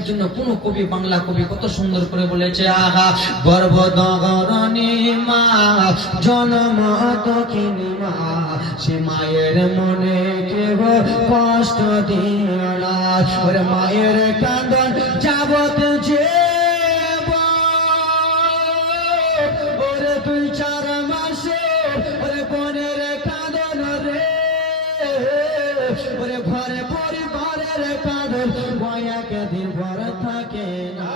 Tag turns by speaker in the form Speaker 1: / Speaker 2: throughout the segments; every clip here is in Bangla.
Speaker 1: ছেলের জন্য কোন কবি, বাংলা কবি কত সুন্দর করে বলেছে, আহা গর্ভদগরণী মা, জনম দক্ষিণী মা, সে মায়ের মনে কেহ কষ্ট দিও না। মায়ের কান্দন যাবত যে কাঁদন ঘরে পরিবারের কাঁদন বয়াকে থাকে না।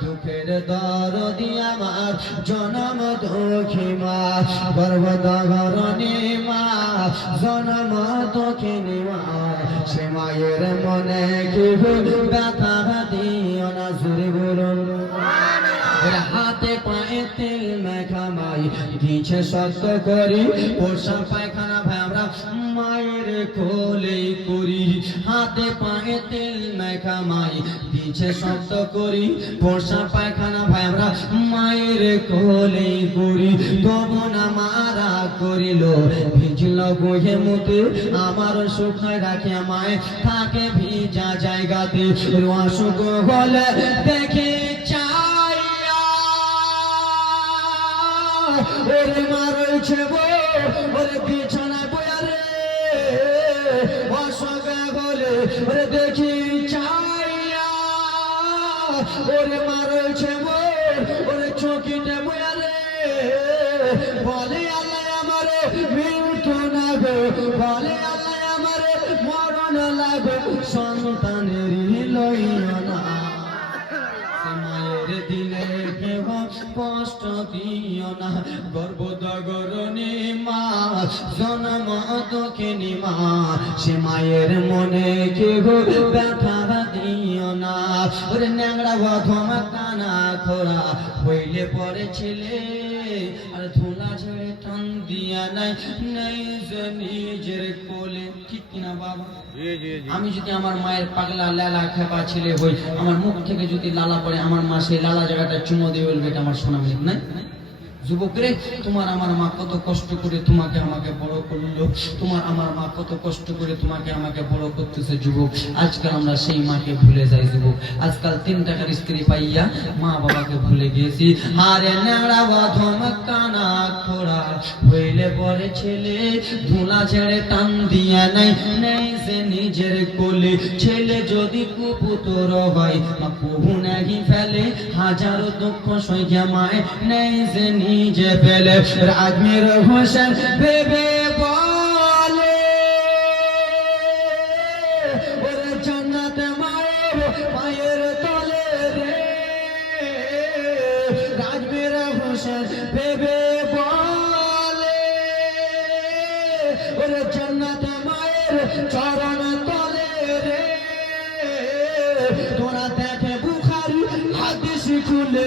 Speaker 1: দুঃখের দরদি আমার, জনম দুঃখী মা গর্ভদগরণী মা, জনম দুঃখিনী মা। সে মায়ের মনে কি দিও না বলুন। হাতে পায়ে তেল মেখামাই দিছে সত্য করি পোষা পায়খানা মায়ের কোলে করি, হাতে পায়ে তেল মেখামাই দিছে সত্য করি পোষা পায়খানা ভাই আমরা মায়ের কোলে করি। তবু না মারা করিল, ভিজল গোহে মুতে, আমার সুখায় রাখে মায়, থাকে ভিজা জায়গাতে। অসুখ হলে দেখে চাইয়া, ওরে মা রয়েছে গো, ওরে বিছানায় ওরে মা রয়েছে ওরে চকিতে বলে আল্লাহ মৃত্যু বলে আল্লাহ মরণ লাগো সন্তানেরই লইও না। সে মায়ের দিলে কষ্ট দিও না গর্ভদগরণী মা জনম দক্ষিণী মা। সে মায়ের মনে কেহ ব্যথা না। ওরে ন্যাংরা বধম কানা খোরা হইলে পরে ছেলে। আর ধুলা টান দিয়া নাই নাই নিজের কোলে। ঠিক কিনা বাবা? আমি যদি আমার মায়ের পাগলা লালা খেপা ছেলে হই আমার মুখ থেকে যদি লালা পড়ে আমার মা সেই লালা জায়গাটা চুমো দিয়ে বলবে এটা আমার শোনা মেয়ে নাই? যুবক রে তোমার আমার মা কত কষ্ট করে তোমাকে আমাকে বড় করল, তোমার আমার মা কত কষ্ট করে তোমাকে আমাকে বড় করতেছে যুবক। আজকাল আমরা সেই মাকে ভুলে যাই যুবক। আজকাল তিন টাকার স্ত্রী পাইয়া মা বাবাকে ভুলে গিয়েছি। আরে হইলে পরে ছেলে, ধুলা ছেড়ে টান দিয়া নাই, নেই সে নিজের কোলে। ছেলে যদি কুপুতর হয় কুহু নাহি ফেলে, হাজারো দুঃখ সইয়া মায়, নেই সে নিজে ফেলে রাজমের হোসেন ভেবে বলে। ওরে জান্নাতে মায়ের মায়ের তলে রে। রাজমের হোসেন ভেবে বলে। ওরে জান্নাতে মায়ের চরণ তলে রে। তোরা দেখে বুখারি হাদিস খুলে